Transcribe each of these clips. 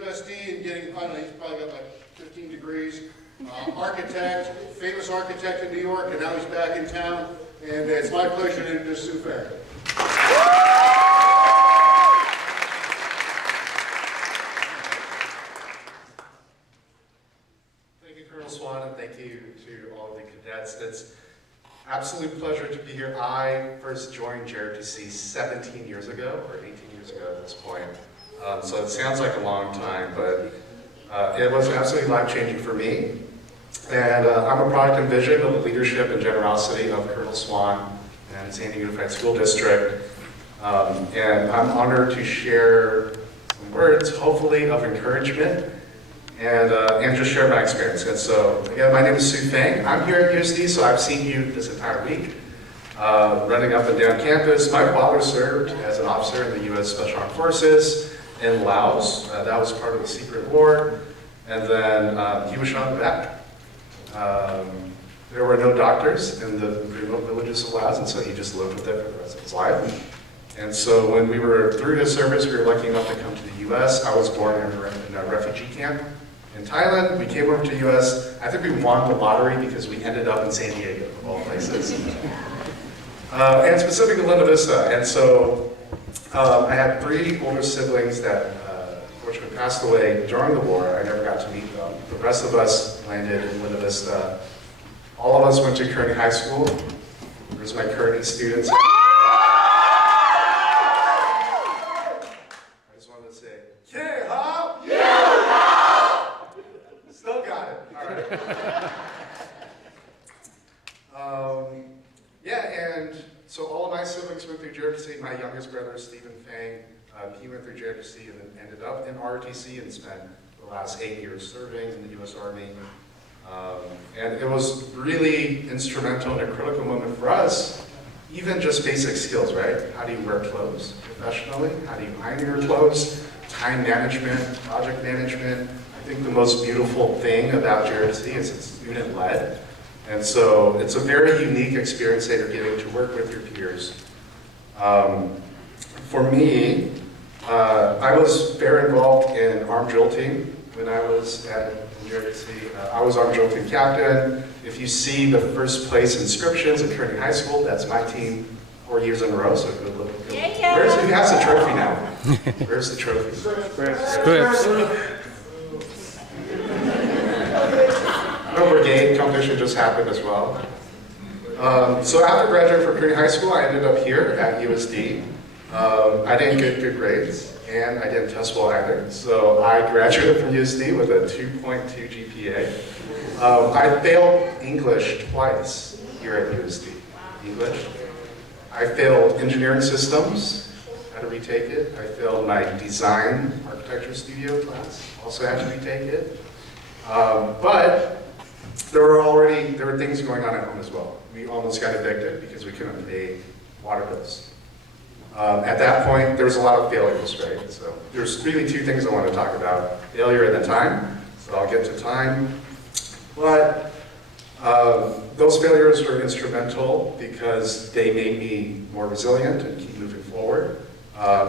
USD and getting, I don't know, he's probably got like 15 degrees. Architect, famous architect in New York, and now he's back in town. And it's my pleasure to introduce Sue Fair. Thank you, Colonel Swan, and thank you to all of the cadets. It's absolute pleasure to be here. I first joined Jclc 17 years ago, or 18 years ago at this point. So it sounds like a long time, but it was absolutely life-changing for me. And I'm a product and vision of the leadership and generosity of Colonel Swan and San Diego Unified School District. And I'm honored to share some words, hopefully, of encouragement and just share my experience. And so, again, my name is Sue Fang. I'm here at USD, so I've seen you this entire week, running up and down campus. My father served as an officer in the U.S. Special Armed Forces in Laos. That was part of the secret war. And then he was shot in the back. There were no doctors in the remote villages of Laos, and so he just lived with it for the rest of his life. And so when we were through his service, we were lucky enough to come to the U.S. I was born in a refugee camp in Thailand. We came over to the U.S. I think we won the lottery because we ended up in San Diego, of all places. And specifically Linda Vista. And so I had 3 older siblings that unfortunately passed away during the war. I never got to meet them. The rest of us landed in Linda Vista. All of us went to Kearney High School. There's my Kearney students. I just wanted to say, K-Hop! Yeah! Still got it. All right. Yeah, and so all of my siblings went through Jclc. My youngest brother, Stephen Fang, he went through Jclc and then ended up in ROTC and spent the last 8 years serving in the U.S. Army. And it was really instrumental and a critical moment for us, even just basic skills, right? How do you wear clothes professionally? How do you iron your clothes? Time management, project management. I think the most beautiful thing about Jclc is it's student-led. And so it's a very unique experience that you're getting to work with your peers. For me, I was very involved in armed drill team when I was at Jclc. I was armed drill team captain. If you see the first place inscriptions at Kearney High School, that's my team 4 years in a row, so good look. Yeah. Who has the trophy now? Where's the trophy? Scripts. No brigade competition just happened as well. So after graduating from Kearney High School, I ended up here at USD. I didn't get good grades, and I didn't test well either. So I graduated from USD with a 2.2 GPA. I failed English twice here at USD. English. I failed engineering systems, had to retake it. I failed my design architecture studio class, also had to retake it. But there were things going on at home as well. We almost got evicted because we couldn't pay water bills. At that point, there was a lot of failures, right? So there's really 2 things I want to talk about. Failure and then time. So I'll get to time. But those failures were instrumental because they made me more resilient and keep moving forward.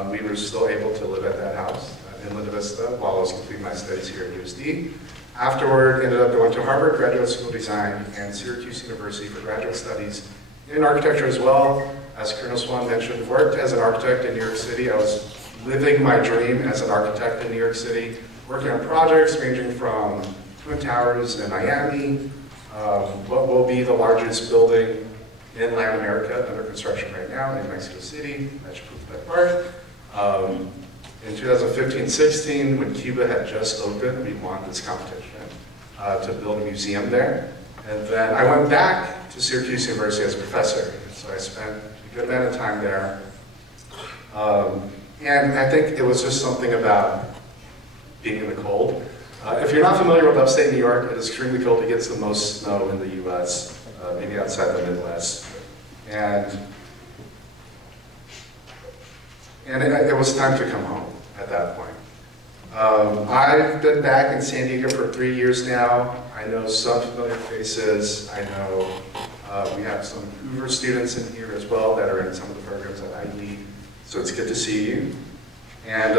We were still able to live at that house in Linda Vista while I was completing my studies here at USD. Afterward, ended up going to Harvard Graduate School of Design and Syracuse University for graduate studies in architecture as well. As Colonel Swan mentioned, worked as an architect in New York City. I was living my dream as an architect in New York City, working on projects ranging from Twin Towers in Miami, what will be the largest building in Latin America under construction right now in Mexico City, Jclc Park. In 2015-16, when Cuba had just opened, we won this competition to build a museum there. And then I went back to Syracuse University as a professor. So I spent a good amount of time there. And I think it was just something about being in the cold. If you're not familiar with upstate New York, it is extremely cold. It gets the most snow in the US, maybe outside the Midwest. And it was time to come home at that point. I've been back in San Diego for 3 years now. I know some familiar faces. I know we have some Hoover students in here as well that are in some of the programs that I lead. So it's good to see you. And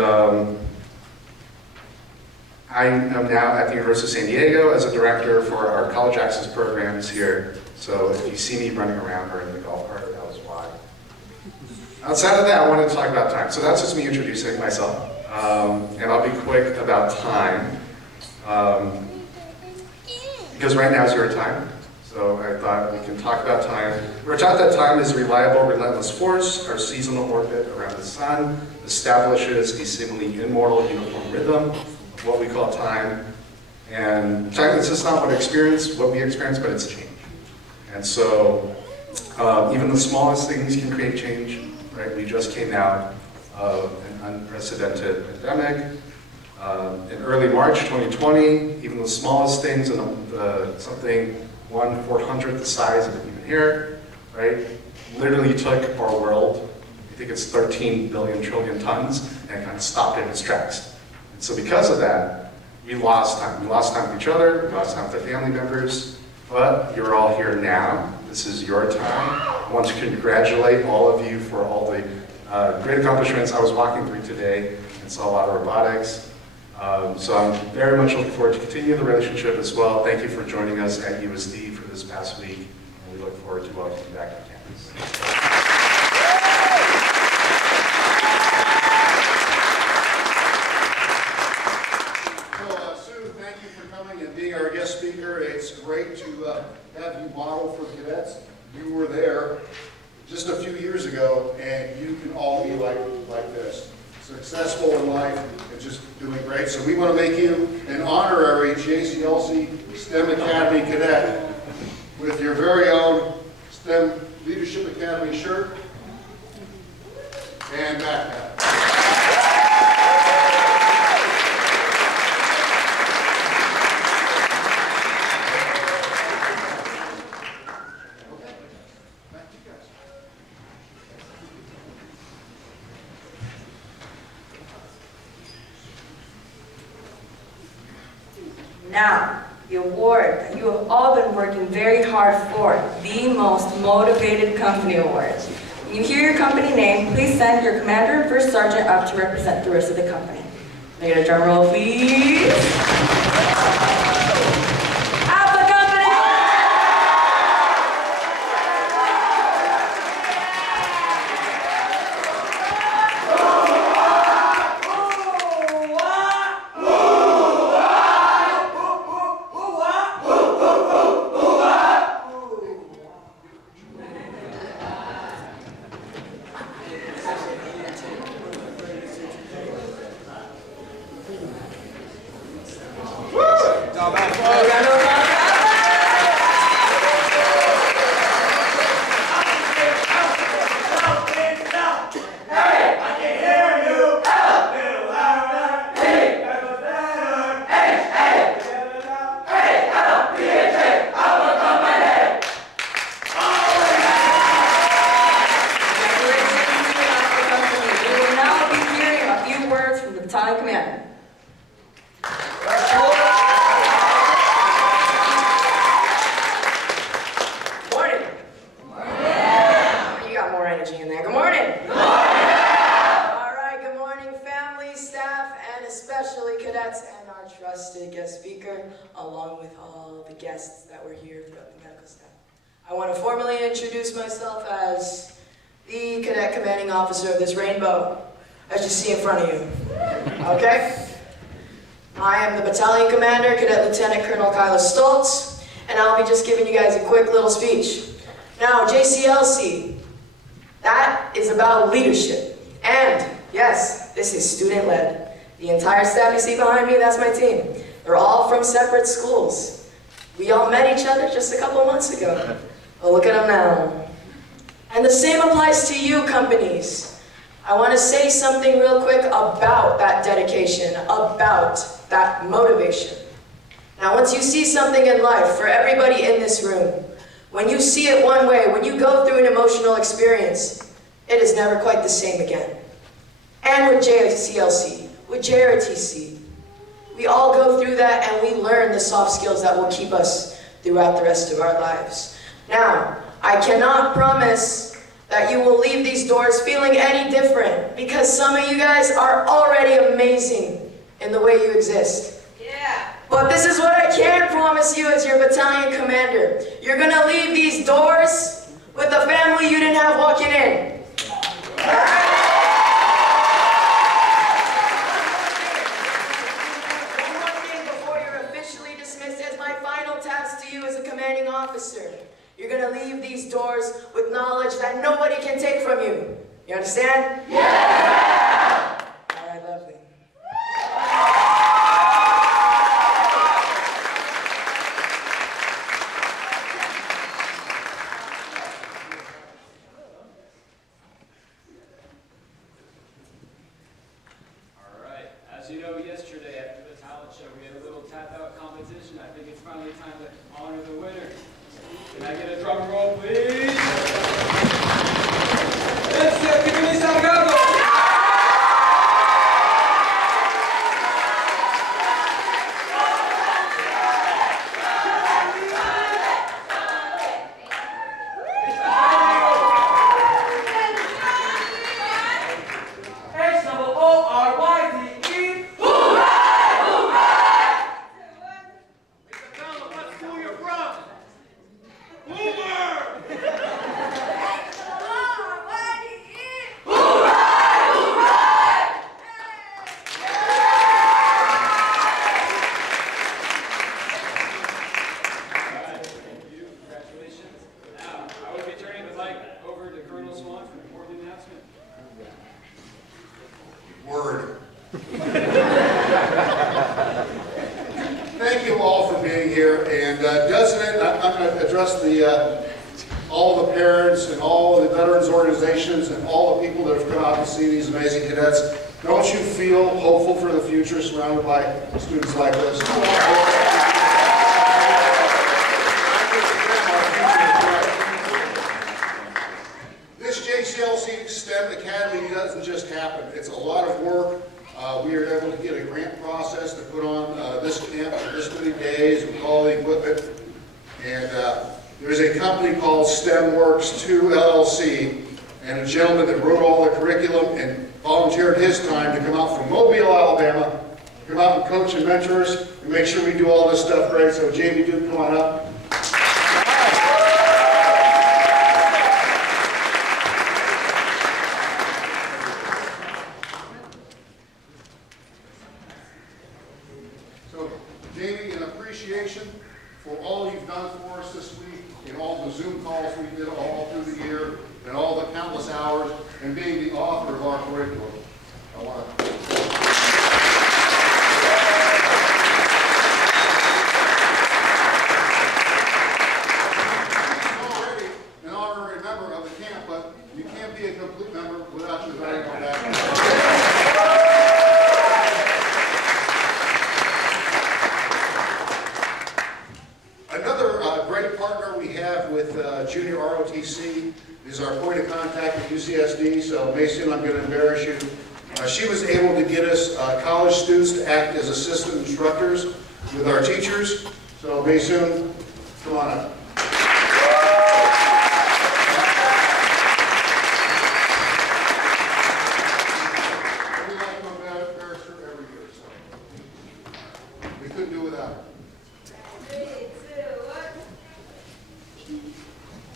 I am now at the University of San Diego as a director for our college access programs here. So if you see me running around or in the golf cart, that was why. Outside of that, I wanted to talk about time. So that's just me introducing myself. And I'll be quick about time. Because right now is your time. So I thought we can talk about time. We're taught that time is a reliable, relentless force. Our seasonal orbit around the sun establishes a seemingly immortal, uniform rhythm of what we call time. And time is just not what we experience, but it's change. And so even the smallest things can create change, right? We just came out of an unprecedented pandemic. In early March 2020, even the smallest things, something 1/400th the size of a human hair, right, literally took our world, I think it's 13 billion trillion tons, and kind of stopped it in its tracks. And so because of that, we lost time. We lost time with each other, we lost time with our family members, but you're all here now. This is your time. I want to congratulate all of you for all the great accomplishments. I was walking through today and saw a lot of robotics. So I'm very much looking forward to continue the relationship as well. Thank you for joining us at USD for this past week, and we look forward to welcoming you back to campus. So, Sue, thank you for coming and being our guest speaker. It's great to have you model for the cadets. You were there just a few years ago, and you can all be like this. Successful in life and just doing great. So we want to make you an honorary Jclc STEM Academy cadet with your very own STEM Leadership Academy shirt and backpack. Okay, back to you guys. Now, the award that you have all been working very hard for, the Most Motivated Company Award. When you hear your company name, please send your commander and first sergeant up to represent the rest of the company. Can I get a drum roll, please? Alpha Company! Battalion Commander. Morning. You got more energy in there. Good morning. Good morning. All right, good morning, family, staff, and especially cadets and our trusted guest speaker, along with all the guests that were here throughout the medical staff. I want to formally introduce myself as the Cadet Commanding Officer of this rainbow, as you see in front of you. Okay? I am the Battalion Commander, Cadet Lieutenant Colonel Kyla Stoltz, and I'll be just giving you guys a quick little speech. Now, Jclc, that is about leadership. And, yes, this is student-led. The entire staff you see behind me, that's my team. They're all from separate schools. We all met each other just a couple of months ago. Well, look at them now. And the same applies to you, companies. I want to say something real quick about that dedication, about that motivation. Now, once you see something in life, for everybody in this room, when you see it one way, when you go through an emotional experience, it is never quite the same again. And with Jclc, with JRTC, we all go through that and we learn the soft skills that will keep us throughout the rest of our lives. Now, I cannot promise that you will leave these doors feeling any different, because some of you guys are already amazing in the way you exist. Yeah. But this is what I can promise you as your battalion commander. You're gonna leave these doors with the family you didn't have walking in. One more thing before you're officially dismissed as my final task to you as a commanding officer. You're gonna leave these doors with knowledge that nobody can take from you. You understand? Yeah! All right, lovely. As you know, yesterday after the talent show, we had a little tap-out competition. I think it's finally time to honor the winner. Can I get a drum roll, please? It's Jclc Salgado! Word. Thank you all for being here, and doesn't it, I'm going to address all the parents and all the veterans organizations and all the people that have come out to see these amazing cadets. Don't you feel hopeful for the future surrounded by students like this? This Jclc STEM Academy doesn't just happen. It's a lot of work. We are able to get a grant process to put on this camp for this many days with all the equipment. And there's a company called STEMworks 2 LLC, and a gentleman that wrote all the curriculum and volunteered his time to come out from Mobile, Alabama, come out and coach and mentor us and make sure we do all this stuff great. So Jamie Duke, come on up. So, Jamie, in appreciation for all you've done for us this week, and all the Zoom calls we did all through the year, and all the countless hours, and being the author of our curriculum, I want to already an honorary member of the camp, but you can't be a complete member without your writing on that. Great partner we have with Junior ROTC is our point of contact at UCSD, so Mason, I'm going to embarrass you. She was able to get us college students to act as assistant instructors with our teachers. So Mason, come on up. We like to embarrass her every year, so we couldn't do without her.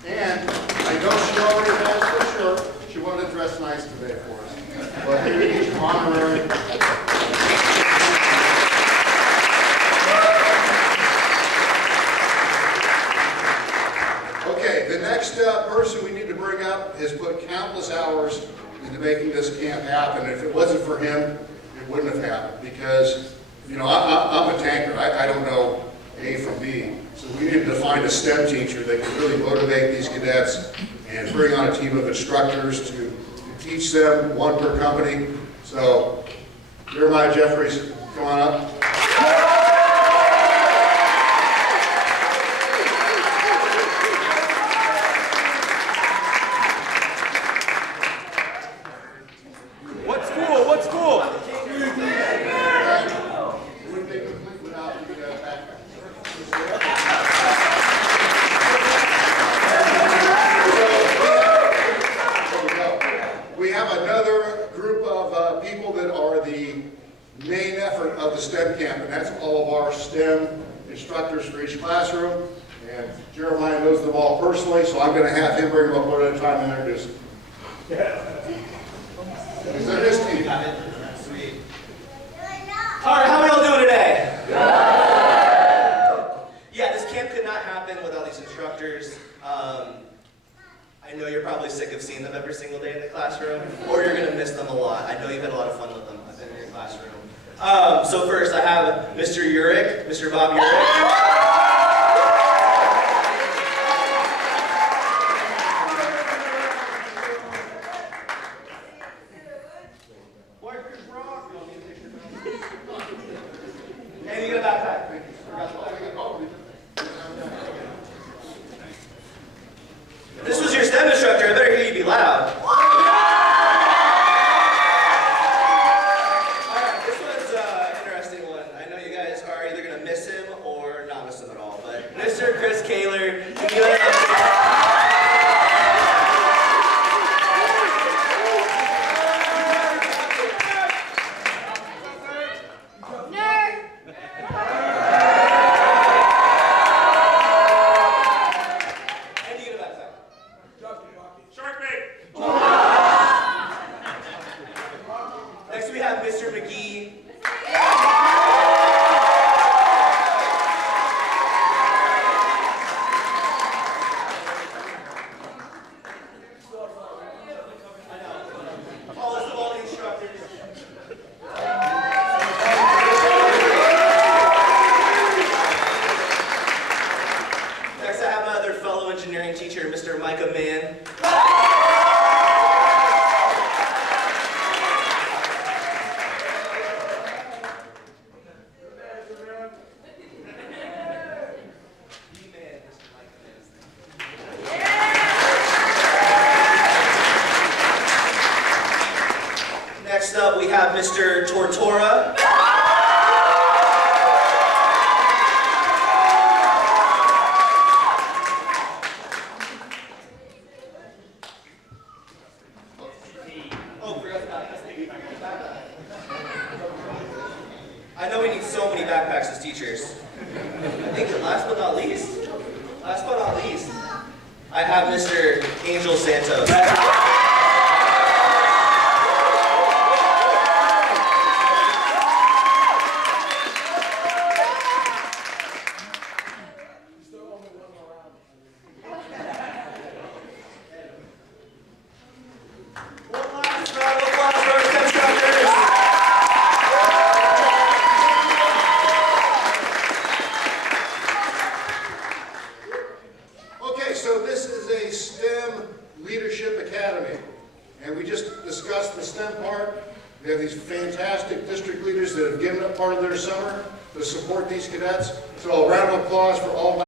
And I know she already has her shirt. She wanted to dress nice today for us. But here you get your honorary. Okay, the next person we need to bring up has put countless hours into making this camp happen. If it wasn't for him, it wouldn't have happened. Because, you know, I'm a tanker. I don't know A from B. So we needed to find a STEM teacher that could really motivate these cadets and bring on a team of instructors to teach them, one per company. So, Jeremiah Jeffries, come on up. What school? What school? It wouldn't be complete without the background. We have another group of people that are the main effort of the STEM That's all of our STEM instructors for each classroom. And Jeremiah knows them all personally, so I'm going to have him bring them up one at a time and introduce them. Is there his team? Sweet. All right, how are y'all doing today? Yeah, this camp could not happen without these instructors. I know you're probably sick of seeing them every single day in the classroom, or you're going to miss them a lot. I know you've had a lot of fun with them. I've been in your classroom. So first, I have Mr. Urick, Mr. Bob Urick. And you get a backpack. This was your STEM instructor. I better hear you be loud. Alright, this one's an interesting one. I know you guys are either going to miss him or not miss him at all. But Mr. Chris Kaler, can you let Next we have Mr. McGee. Tallest of all the instructors. Next I have my other fellow engineering teacher, Mr. Micah Mann. Next up, we have Mr. Tortora. Oh, forgot the backpack. I know we need so many backpacks as teachers. I think last but not least, I have Mr. Angel Santos. One last round of applause for our STEM instructors. Okay, so this is a STEM Leadership Academy. And we just discussed the STEM part. We have these fantastic district leaders that have given up part of their summer to support these cadets. So a round of applause for all my